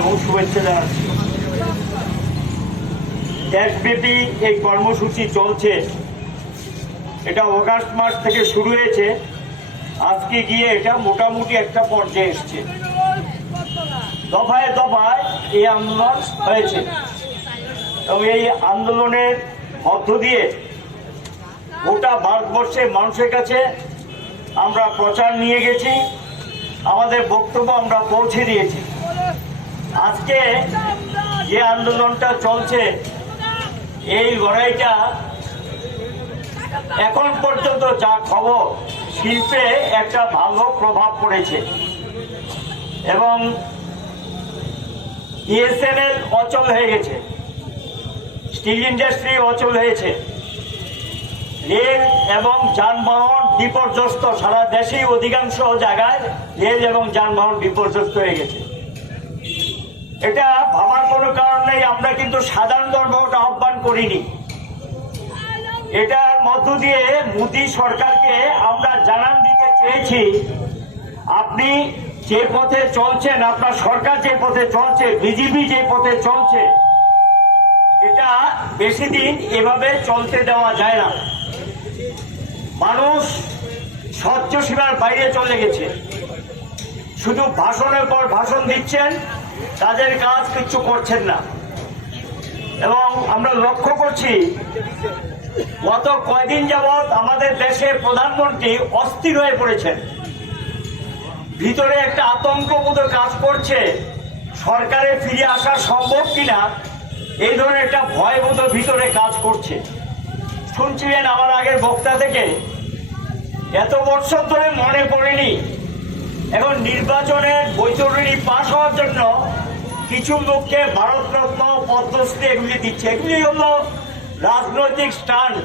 এবং শুভেচ্ছা দেশব্যাপী এই কর্মসূচি চলছে। এটা অগাস্ট মাস থেকে শুরু হয়েছে। আজকে গিয়ে এটা মোটামুটি একটা পর্যায়ে এসছে। দফায় দফায় এই আন্দোলন হয়েছে। এবং এই আন্দোলনের মধ্য দিয়ে গোটা ভারতবর্ষের মানুষের কাছে আমরা প্রচার নিয়ে গেছি। আমাদের বক্তব্য আমরা পৌঁছে দিয়েছি। আজকে যে আন্দোলনটা চলছে, এই লড়াইটা এখন পর্যন্ত যা খবর, শিল্পে একটা ভালো প্রভাব পড়েছে। এবং ইএসএনএল অচল হয়ে গেছে। স্টিল ইন্ডাস্ট্রি অচল হয়েছে। রেল এবং যানবাহন বিপর্যস্ত, সারা দেশেই অধিকাংশ জায়গায় রেল এবং যানবাহন বিপর্যস্ত হয়ে গেছে। এটা ভাবার কোনো কারণ নেই, আমরা কিন্তু সাধারণ ধর্মটা আহ্বান করিনি। এটার মধ্য দিয়ে মোদী সরকারকে আমরা জানান দিতে চেয়েছি, আপনি যে পথে চলছেন, আপনার সরকার যে পথে চলছে, বিজেপি যে পথে চলছে, এটা বেশি দিন এভাবে চলতে দেওয়া যায় না। মানুষ স্বচ্ছ সীমার বাইরে চলে গেছে। শুধু ভাষণের পর ভাষণ দিচ্ছেন তাদের কাজ কিছু করছেন না। এবং আমরা লক্ষ্য করছি, গত কয়দিন যাবৎ আমাদের দেশের প্রধানমন্ত্রী অস্থির হয়ে পড়েছেন। ভিতরে একটা আতঙ্কবোধ কাজ করছে, সরকারে ফিরে আসা সম্ভব কিনা, এই ধরনের একটা ভয়বোধ ভিতরে কাজ করছে। শুনছিলেন আমার আগের বক্তা থেকে, এত বছর ধরে মনে পড়েনি এখন নির্বাচনের বৈতরণী পাশ হওয়ার জন্য কিছু লোককে ভারতরত্ন পদ্মশ্রী এগুলি দিচ্ছে। এগুলি হলো রাজনৈতিক স্টান্ট।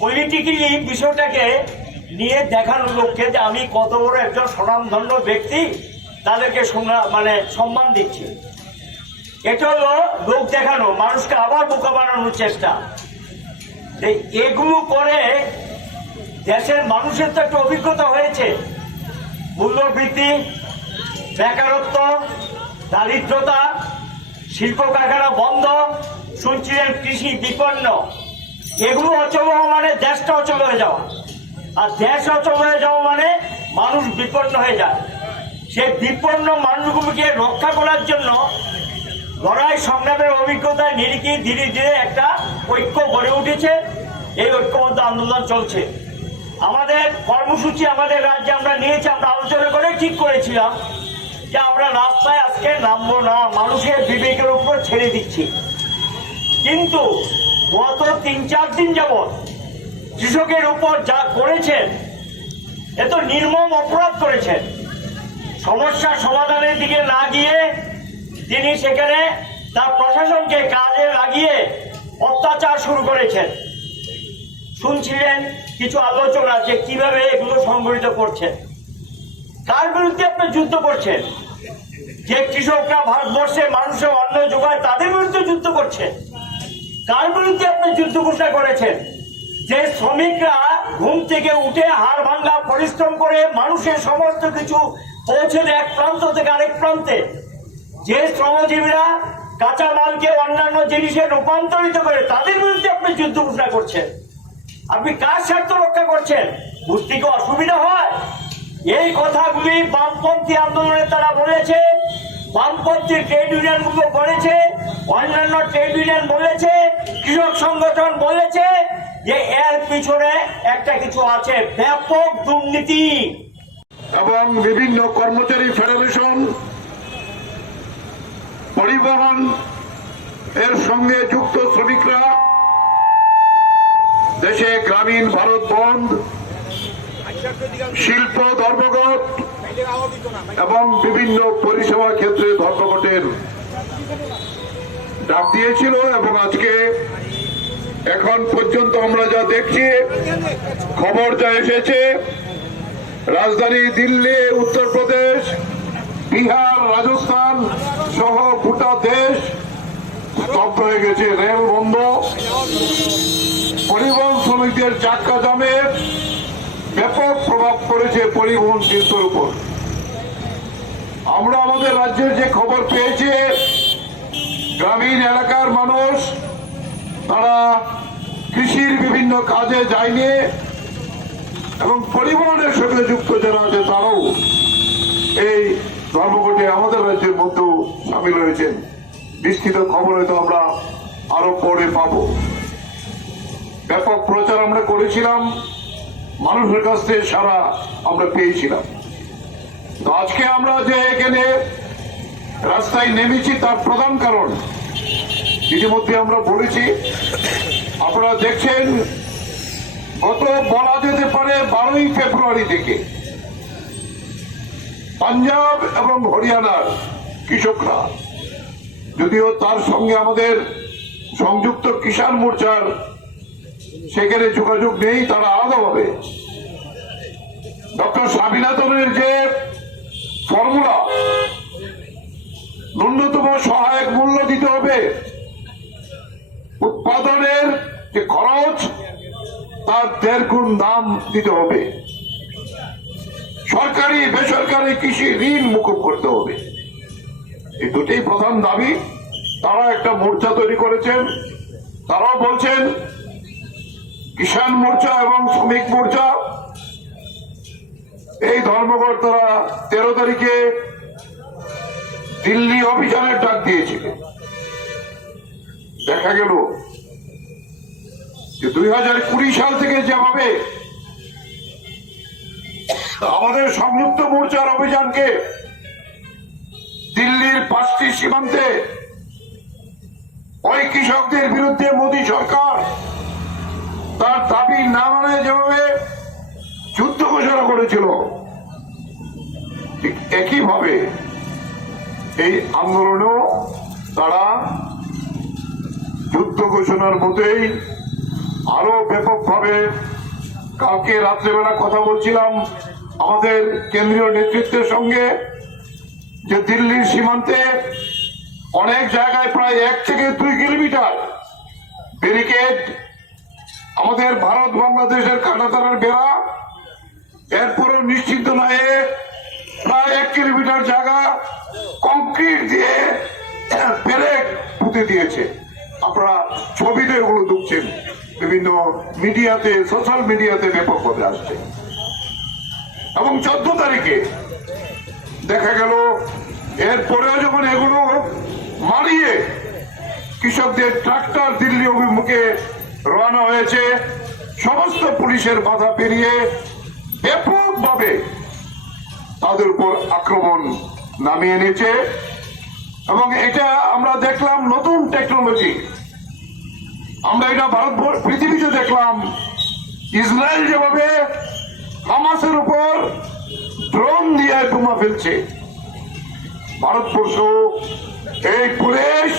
পলিটিক্যালি বিষয়টাকে নিয়ে দেখানো লোককে যে আমি কত বড় একজন স্বনামধন্য ব্যক্তি, তাদেরকে মানে সম্মান দিচ্ছি। এটা হলো লোক দেখানো, মানুষকে আবার বোকা বানানোর চেষ্টা। এগুলো করে দেশের মানুষের তো একটা অভিজ্ঞতা হয়েছে। মূল্যবৃদ্ধি বেকারত্ব, দারিদ্রতা, শিল্প কারখানা বন্ধ, শুনছিলেন কৃষি বিপন্ন। এগুলো অচল মানে দেশটা অচল হয়ে যাওয়া। আর দেশ অচল হয়ে যাওয়া মানে মানুষ বিপন্ন হয়ে যায়। সেই বিপন্ন মানুষগুলোকে রক্ষা করার জন্য লড়াই সংগ্রামের অভিজ্ঞতায় নিরিখে ধীরে ধীরে একটা ঐক্য গড়ে উঠেছে। এই ঐক্যবদ্ধ আন্দোলন চলছে। আমাদের কর্মসূচি আমাদের রাজ্যে আমরা নিয়েছি, আমরা আলোচনা করে ঠিক করেছিলাম যে আমরা রাস্তায় আজকে নামবো না, মানুষের বিবেকের উপর ছেড়ে দিচ্ছি। কিন্তু গত তিন চার দিন যাবৎ কৃষকের উপর যা করেছেন, এ তো নির্মম অপরাধ করেছেন। সমস্যা সমাধানের দিকে না গিয়ে তিনি সেখানে তার প্রশাসনকে কাজে লাগিয়ে অত্যাচার শুরু করেছেন। শুনছিলেন কিছু আলোচনা যে কীভাবে এগুলো সংগঠিত করছেন কার বিরুদ্ধে আপনি যুদ্ধ করছেন। যে কৃষকরা ভারতবর্ষে মানুষের অন্ন যোগায় তাদের বিরুদ্ধে যুদ্ধ করছেন। কার বিরুদ্ধে আপনি যুদ্ধ ঘোষণা করেছেন? যে শ্রমিকরা ঘুম থেকে উঠে হাড় ভাঙ্গা, পরিশ্রম করে মানুষের সমস্ত কিছু পৌঁছে দেয় এক প্রান্ত থেকে আরেক প্রান্তে। যে শ্রমজীবীরা কাঁচামালকে অন্যান্য জিনিসে রূপান্তরিত করে তাদের বিরুদ্ধে আপনি যুদ্ধ ঘোষণা করছেন। আপনি কার স্বার্থ রক্ষা করছেন? বুঝতে কি অসুবিধা হয়? এই কথাগুলি বামপন্থী আন্দোলনে তারা বলেছে, বামপন্থী ট্রেড ইউনিয়নগুলো বলেছে, অন্যান্য ট্রেড ইউনিয়ন বলেছে, কৃষক সংগঠন বলেছে যে এর পিছনে একটা কিছু আছে, ব্যাপক দুর্নীতি। এবং বিভিন্ন কর্মচারী ফেডারেশন পরিবহন এর সঙ্গে যুক্ত শ্রমিকরা দেশে গ্রামীণ ভারত বন্ধ, শিল্প ধর্মঘট এবং বিভিন্ন পরিষেবা ক্ষেত্রে ধর্মঘটের ডাক দিয়েছিল এবং আজকে এখন পর্যন্ত আমরা যা দেখছি, খবর যা এসেছে, রাজধানী দিল্লি, উত্তরপ্রদেশ, বিহার, রাজস্থান সহ গোটা দেশ স্তব্ধ হয়ে গেছে। রেল বন্ধ। পরিবহন শ্রমিকদের চাক্কা জামের ব্যাপক প্রভাব পড়েছে পরিবহন শিল্পের উপর। আমরা আমাদের রাজ্যের যে খবর পেয়েছে, গ্রামীণ এলাকার মানুষ, তারা কৃষির বিভিন্ন কাজে যায়নি এবং পরিবহনের সঙ্গে যুক্ত যারা আছে, তারাও এই ধর্মঘটে আমাদের রাজ্যের মধ্যেও সামিল হয়েছেন। বিস্তৃত খবর হয়তো আমরা আরও পরে পাবো। ব্যাপক প্রচার আমরা করেছিলাম। মানুষের কাছ থেকে সারা আমরা পেয়েছিলাম। তো আজকে আমরা যে এখানে রাস্তায় নেমেছি তার প্রধান কারণ ইতিমধ্যে আমরা বলেছি। আপনারা দেখছেন, গত বলা যেতে পারে বারোই ফেব্রুয়ারি থেকে পাঞ্জাব এবং হরিয়ানার কৃষকরা, যদিও তার সঙ্গে আমাদের সংযুক্ত কিষাণ মোর্চার সেখানে যোগাযোগ নেই, তারা আলাদাভাবে ডক্টর স্বামীনাথনের যে ফর্মুলা, ন্যূনতম সহায়ক মূল্য দিতে হবে, উৎপাদনের যে খরচ, তার দেড় গুণ দাম দিতে হবে। সরকারি, বেসরকারি কৃষি ঋণ মুকুব করতে হবে। এই দুটি প্রধান দাবি তারা একটা মোর্চা তৈরি করেছেন, তারাও বলছেন কিষাণ মোর্চা এবং শ্রমিক মোর্চা, এই ধর্মঘট তারা তেরো তারিখে দিল্লি অভিযানের ডাক দিয়েছিলেন দেখা গেল যে দুই হাজার কুড়ি সাল থেকে যেভাবে আমাদের সংযুক্ত মোর্চার অভিযানকে দিল্লির পাঁচটি সীমান্তে ওই কৃষকদের বিরুদ্ধে মোদী সরকার তার দাবি না মানে যেভাবে যুদ্ধ ঘোষণা করেছিল, ঠিক একইভাবে এই আন্দোলনেও তারা যুদ্ধ ঘোষণার মতোই আরও ব্যাপকভাবে কালকে রাত্রেবেলা কথা বলছিলাম আমাদের কেন্দ্রীয় নেতৃত্বের সঙ্গে যে দিল্লির সীমান্তে অনেক জায়গায় প্রায় এক থেকে দুই কিলোমিটার ব্যারিকেড আমাদের ভারত, বাংলাদেশের কাটাতারের বেড়া। এরপরও নিশ্চিন্ত নয় প্রায় এক কিলোমিটার জায়গা কংক্রিট দিয়ে পেরেক পুঁতে দিয়েছে। আপনারা ছবিতে এগুলো দেখছেন। বিভিন্ন মিডিয়াতে, সোশ্যাল মিডিয়াতে ব্যাপকভাবে আসছে। এবং চোদ্দ তারিখে দেখা গেল, এরপরেও যখন এগুলো মারিয়ে কৃষকদের ট্রাক্টর দিল্লি অভিমুখে রওনা হয়েছে। সমস্ত পুলিশের বাধা পেরিয়ে ব্যাপকভাবে তাদের উপর আক্রমণ নামিয়ে এনেছে এবং এটা আমরা দেখলাম নতুন টেকনোলজি আমরা এটা ভারতবর্ষ পৃথিবীতে দেখলাম। ইসরায়েল যেভাবে হামাসের উপর ড্রোন দিয়ে বোমা ফেলছে। ভারতবর্ষ, এই পুলিশ,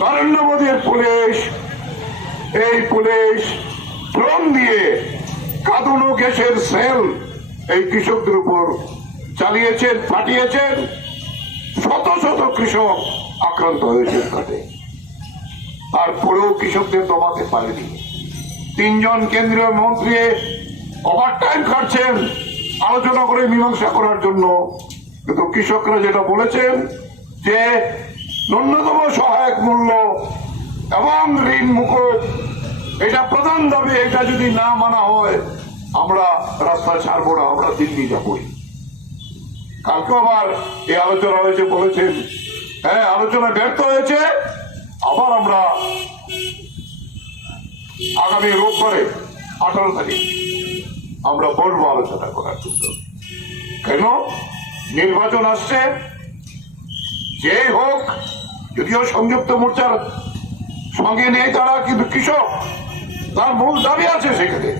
নরেন্দ্র মোদীর পুলিশ এই পুলিশ ড্রোন দিয়ে কাঁদুনো গ্যাসের সেল এই কৃষকদের উপর চালিয়েছেন, পাঠিয়েছেন। শত শত কৃষক আক্রান্ত হয়েছে তাতে তারপরেও কৃষকদের দমাতে পারেনি। তিনজন কেন্দ্রীয় মন্ত্রী ওভার টাইম খাটছেন আলোচনা করে মীমাংসা করার জন্য। কিন্তু কৃষকরা যেটা বলেছেন যে, ন্যূনতম সহায়ক মূল্য এবং ঋণ মুকুব এটা প্রধান দাবি, এটা যদি না মানা হয়, আমরা রাস্তা ছাড়বো না, আমরা দিল্লি যাবই। কালকে আবার এই আলোচনা হয়েছে, বলেছেন হ্যাঁ আলোচনা ব্যর্থ হয়েছে, আবার আমরা আগামী রোববারে, আঠারো তারিখ, আমরা বলব আলোচনা করার জন্য। কেন? নির্বাচন আসছে যে হোক, যদিও সংযুক্ত মোর্চার সঙ্গে নেই তারা কিন্তু কৃষক। তার মূল দাবি আছে সেখানে।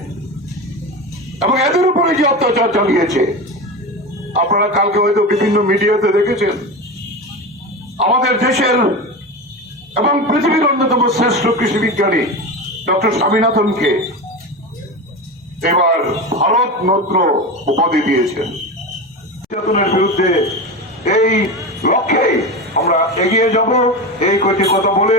এবং এদের উপরে যে অত্যাচার চালিয়েছে, আপনারা কালকে হয়তো বিভিন্ন মিডিয়াতে দেখেছেন। আমাদের দেশের এবং পৃথিবীর অন্যতম শ্রেষ্ঠ কৃষি বিজ্ঞানী ডক্টর স্বামীনাথনকে এবার ভারত নত্র উপাধি দিয়েছেন। নির্যাতনের বিরুদ্ধে এই লক্ষ্যেই আমরা এগিয়ে যাব। এই কটি কথা বলে